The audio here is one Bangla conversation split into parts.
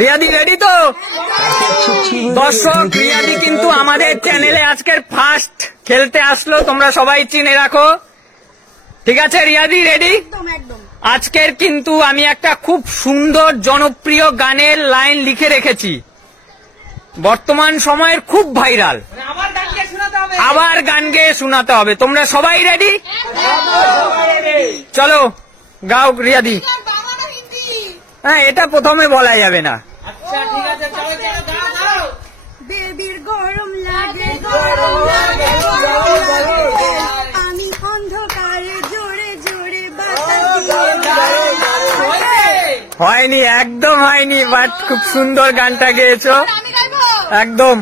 রিয়াদি রেডি তো? দর্শক, রিয়াদি কিন্তু আমাদের চ্যানেলে আজকের ফার্স্ট খেলতে আসলো, তোমরা সবাই চিনে রাখো। ঠিক আছে রিয়াদি, রেডি? আজকের কিন্তু আমি একটা খুব সুন্দর জনপ্রিয় গানের লাইন লিখে রেখেছি, বর্তমান সময়ের খুব ভাইরাল, আবার গান গেয়ে শোনাতে হবে। তোমরা সবাই রেডি? চলো গাও রিয়াদি। হ্যাঁ, এটা প্রথমে বলা যাবে না। আচ্ছা ঠিক আছে, চলো চলো গাও গাও। বেবির গরম লাগে, গরম লাগে, গরম লাগে, আমি অন্ধকারে জোরে জোরে বাতাস দিয়ে। হয়নি, একদম হয়নি, বাট খুব সুন্দর গানটা গেয়েছো একদম।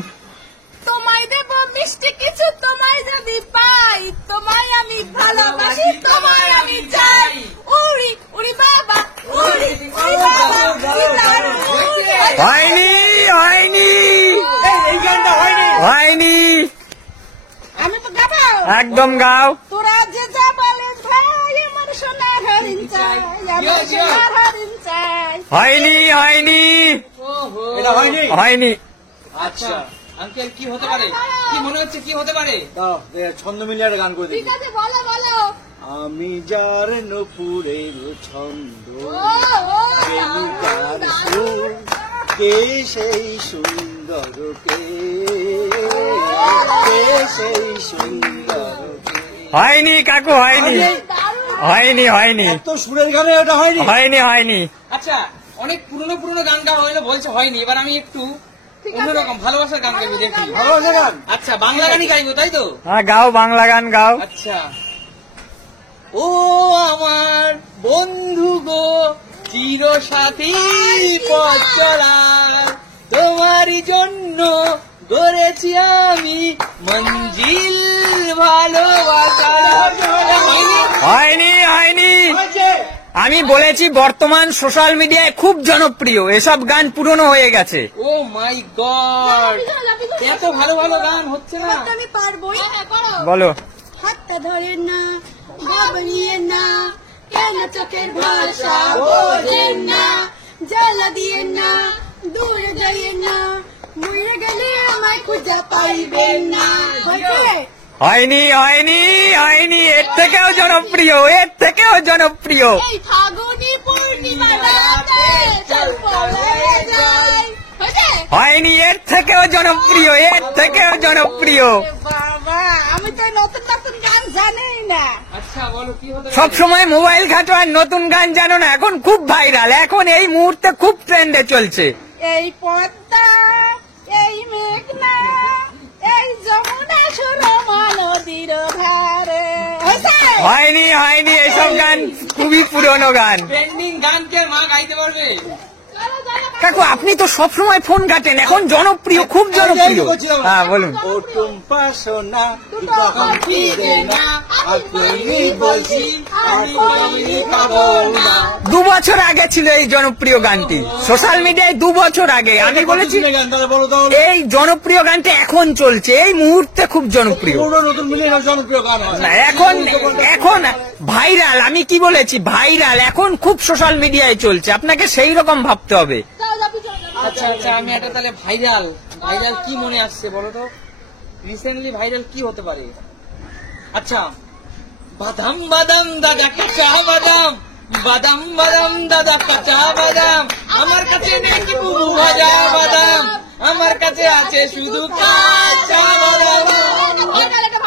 তোমায় দেব মিষ্টি কিছু, তোমায় যদি পাই, তোমায় আমি ভালোবাসি, তোমায় আমি চাই। উড়ি উড়ি বাবা, উড়ি উড়ি বাবা, হয়নি হয়নি হয়নি, আমি তো গাবো একদম গাও। তোরা যে যা বলেন ভাই, আমার সোনার হরিণ চাই, আমার সোনার হরিণ চাই। হয়নি হয়নি এটা হয়নি? হয়নি। আচ্ছা আঙ্কেল, কি হতে পারে? কি মনে হচ্ছে কি হতে পারে? ছন্দ মিলিয়ে একটা গান করে দিই। ঠিক আছে, বলো বলো। আমি যার নপুরের ছন্দ, ও ও বেলুকার সুর, কে সেই সুন্দর, কে সেই সুন্দর। হয়নি কাকু, হয়নি হয়নি হয়নি তো সুরের গানে এটা হয়নি? হয়নি হয়নি। আচ্ছা, অনেক পুরনো পুরনো গান গাওয়া হইলো, বলছে হয়নি। এবার আমি একটু অন্যরকম ভালোবাসার গান গাইবো, দেখি। ভালোবাসা গান? আচ্ছা, বাংলা গানই গাইবো, তাই তো? হ্যাঁ গাও, বাংলা গান গাও। আচ্ছা। ও আমার বন্ধু গো, চির সাথী পথ চলার, তোমারই জন্য গড়েছি আমি মঞ্জিল ভালোবাসার। হয়নি হয়নি, আমি বলেছি বর্তমান সোশ্যাল মিডিয়ায় খুব জনপ্রিয়, এসব গান পুরনো হয়ে গেছে। ও মাই গড, এত ভালো ভালো গান হচ্ছে না। আমি পারবো। করো। বলো। হাতটা ধরেন না, ঘাবড়িয়েন না, কেন চোখের ভাষা বোঝেন না, জ্বালা দিয়েন না, দূরে যাইয়েন না, মরে গেলে আমায় খুঁজে পাইবেন না। হয়নি হয়নি হয়নি, এর থেকেও জনপ্রিয়, এর থেকেও জনপ্রিয়। এই ফাগুনি পূর্ণিমা রাতে চল পলায়ে যাই। হয়েছে? হয়নি, এর থেকেও জনপ্রিয়, এর থেকেও জনপ্রিয়। বাবা, আমি তো নতুন নতুন গান জানিই না। আচ্ছা বলো, কি হতে সব সময় মোবাইল ঘাটো আর নতুন গান জানো না, এখন খুব ভাইরাল, এখন এই মুহূর্তে খুব ট্রেন্ডে চলছে। এই পদ্মা, এই মেঘনা, এই যমুনা সুরমা নদীর ধারে। হয়নি হয়নি, এসব গান খুবই পুরনো গান। ট্রেন্ডিং গানকে মা গাইতে পারবে? কাকু আপনি তো সবসময় ফোন ঘাটেন, এখন জনপ্রিয়, খুব জনপ্রিয়। হ্যাঁ বলুন। ও টুম্পা সোনা, কখন ফিরে না, আপনি বলছি আমি পাবো না। 2 বছর আগে ছিল এই জনপ্রিয় গানটি, সোশ্যাল মিডিয়ায় 2 বছর আগে। আমি বলেছি গান তাহলে বলো তো। এই জনপ্রিয় গানটা এখন চলছে, এই মুহূর্তে খুব জনপ্রিয়। পুরো নতুন মিলিয়ে জনপ্রিয় গান হয় না, এখন এখন ভাইরাল, আমি কি বলেছি ভাইরাল, এখন খুব সোশ্যাল মিডিয়ায় চলছে, আপনাকে সেই রকম ভাবতে হবে। আচ্ছা আচ্ছা, আমি একটা তাহলে ভাইরাল ভাইরাল কি মনে আসছে বলো তো? রিসেন্টলি ভাইরাল কি হতে পারে? আচ্ছা, বাদাম বাদাম দাদা কাঁচা বাদাম, বাদাম বাদাম দাদা কাঁচা বাদাম, আমার কাছে নেই বুবু ভাজা বাদাম, আমার কাছে আছে শুধু কাঁচা বাদাম।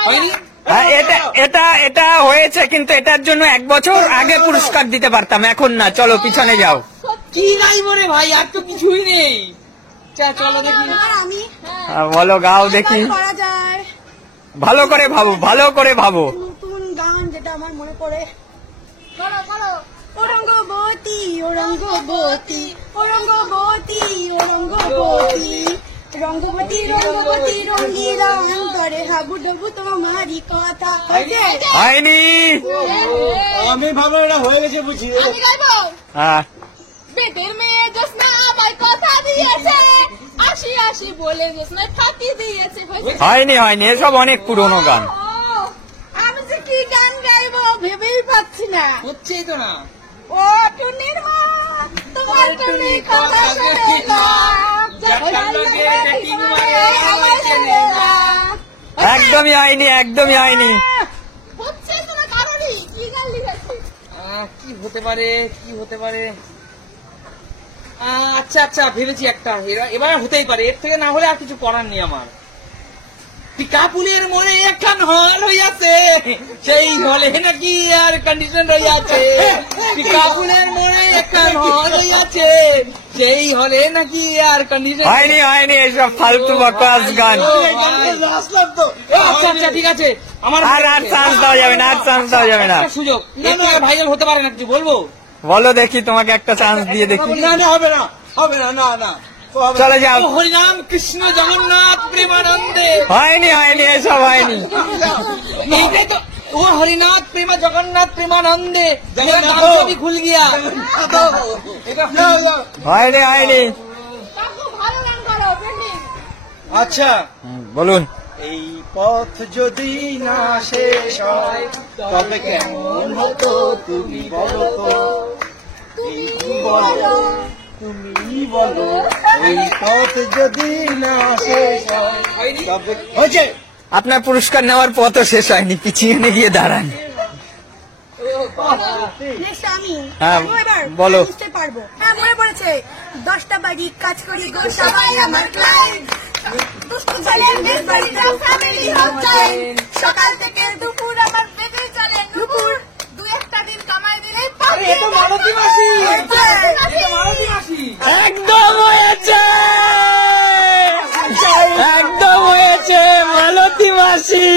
হয়নি? হ্যাঁ, এটা এটা এটা হয়েছে, কিন্তু এটার জন্য 1 বছর আগে পুরস্কার দিতে পারতাম, এখন না। চলো পিছনে যাও। কি গাইবো রে ভাই, আর তো কিছুই নেই। চলো দেখি। আমি বলো, গাও দেখি, করা যায় ভালো করে ভাবো, ভালো করে ভাবো। নতুন গান যেটা আমার মনে পড়ে। করো করো। ওরঙ্গবতী ওরঙ্গবতী ওরঙ্গবতী ওরঙ্গবতী, রঙ্গবতী রঙ্গবতী রঙ্গিলা অন্তরে হাবুডুবু তোমারই কথা। হয়নি। আমি ভাবো এটা হয়ে গেছে বুঝি। আমি গাইবো। হ্যাঁ, পেটের মেয়ে জোসনা আমায় কথা দিয়েছে, আসি আসি বলে জোসনা ফাঁকি দিয়েছে। হয়নি হয়নি, এসব অনেক পুরনো গান। ও, আমি যে কি গান গাইবো ভেবেই পাচ্ছি না। হচ্ছেই তো না। ও টুনির মা, তোমার টুনি কথা শোনে না, একদমই হয়নি, একদমই হয়নি। হচ্ছে তোমার কারণই কি গাল লিখেছে কি হতে পারে, কি হতে পারে? আচ্ছা আচ্ছা, ভেবেছি একটা, এবার হতেই পারে, এর থেকে না হলে আর কিছু করার নেই আমার। পিকাপুলের মনে একখান হল হইয়াছে, সেই হলে নাকি আর কন্ডিশন রইয়াছে। পিকাপুলের মনে একখান হল হইয়াছে, সেই হলে নাকি আর কন্ডিশন। হয়নি হয়নি, এসব ফালতু বকবাস গান। আসলাম তো। আচ্ছা আচ্ছা, ঠিক আছে, আমার আর চান্স দেওয়া যাবে না, আর চান্স দেওয়া যাবে না। একটা সুযোগ, ভাইরাল হতে পারে না, কিছু বলবো? বলো দেখি, তোমাকে একটা চান্স দিয়ে দেখি। না না, হবে না, হবে না, না না, ও হবে না। চলে যাও। ও হরিনাম কৃষ্ণ জগন্নাথ প্রেমানন্দে। হয়নি হয়নি, এসব হয়নি। এইটাই তো, ও হরিনাথ প্রেমা জগন্নাথ প্রেমানন্দে, জগন্নাথ। নাম সবই খুল গিয়া। হয়নি হয়নি। কাকু ভালো গান করো পেন্ডিং আচ্ছা, বলুন। এই পথ যদি না শেষ হয় তবে কেমন হতো তুমি বলো তো, তুমি বলো, তুমি বলো, এই পথ যদি না শেষ হয় তবে হয়েছে। আপনার পুরস্কার নেওয়ার পথও শেষ হয়নি, পিছিয়ে গিয়ে দাঁড়ান। নেক্সট আমি হ্যাঁ, পারবো এবার? বলো। আমি নিশ্চয়ই পারবো। হ্যাঁ, মনে পড়েছে। 10টা বাজি কাজ করি গো সবাই আমার ক্লায়েন্ট, দুষ্টু ছেলে বেশ বাড়িটা ফ্যামিলি হচ্ছে, সকাল থেকে দুপুর আমার পেটে চলে নুপুর, দু একটা দিন কামাই দিলে আরে, এ তো মালতী মাসি, হয়েছে। মালতী মাসি। একদম হয়েছে, একদম হয়েছে, মালতী মাসি।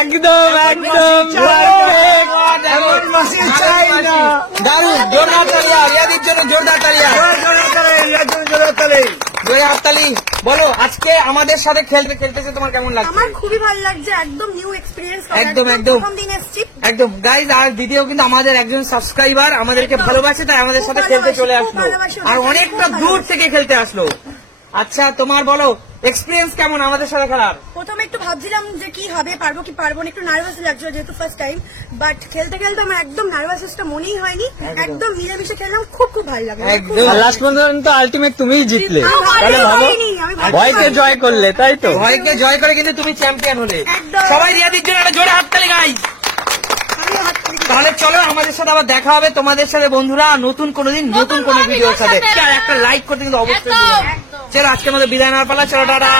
একদম একদম perfect। এমন মাসি চাই না। দারুণ, জোরদার তালিয়া, রিয়াদির জন্য জোরদার তালিয়া। জোরে হাততালি। বলো, আজকে আমাদের সাথে খেলতেছে তোমার কেমন লাগছে? আমার খুবই ভালো লাগছে, একদম নিউ এক্সপিরিয়েন্স। একদম, একদম। প্রথম দিন এসেছি। একদম গাইজ, আর দিদিও কিন্তু আমাদের একজন সাবস্ক্রাইবার, আমাদেরকে একদম। ভালোবাসে, তাই আমাদের সাথে খুব খেলতে চলে ভালোবাসি, খুব আসলো, ভালোবাসি, আর ওদের অনেকটা খুব দূর ভালোবাসি। থেকে খেলতে আসলো। আচ্ছা, তোমার বলো এক্সপিরিয়েন্স কেমন আমাদের সাথে খেলার? প্রথমে একটু ভাবছিলাম যে কি হবে, পারবো কি পারবো না, একটু নার্ভাস লাগছিল যেহেতু ফার্স্ট টাইম, বাট খেলতে খেলতে আমার একদম নার্ভাসনেসটা মনেই হয়নি, একদম মিলেমিশে খেললাম, খুব খুব ভালো লাগলো। একদম। লাস্ট পর্যন্ত আলটিমেট তুমিই জিতলে, আমি তাহলে ভাবো, ভাবিনি, আমি ভাবিনি। ভয়কে জয় করলে, তাই তো? ভয়কে জয় করে কিন্তু তুমি চ্যাম্পিয়ন হলে। একদম। সবাই রিয়াদির জন্য একটা জোরে হাততালি গাইজ। আমিও হাত তুলি। তাহলে চলো, আমাদের সাথে আবার দেখা হবে তোমাদের সাথে বন্ধুরা, নতুন কোনো দিন নতুন কোনো ভিডিওর সাথে। আর একটা লাইক করতে কিন্তু অবশ্যই ভুলো না। চলো, আজকে আমাদের বিদায় নেওয়ার পালা, চলো টাটা।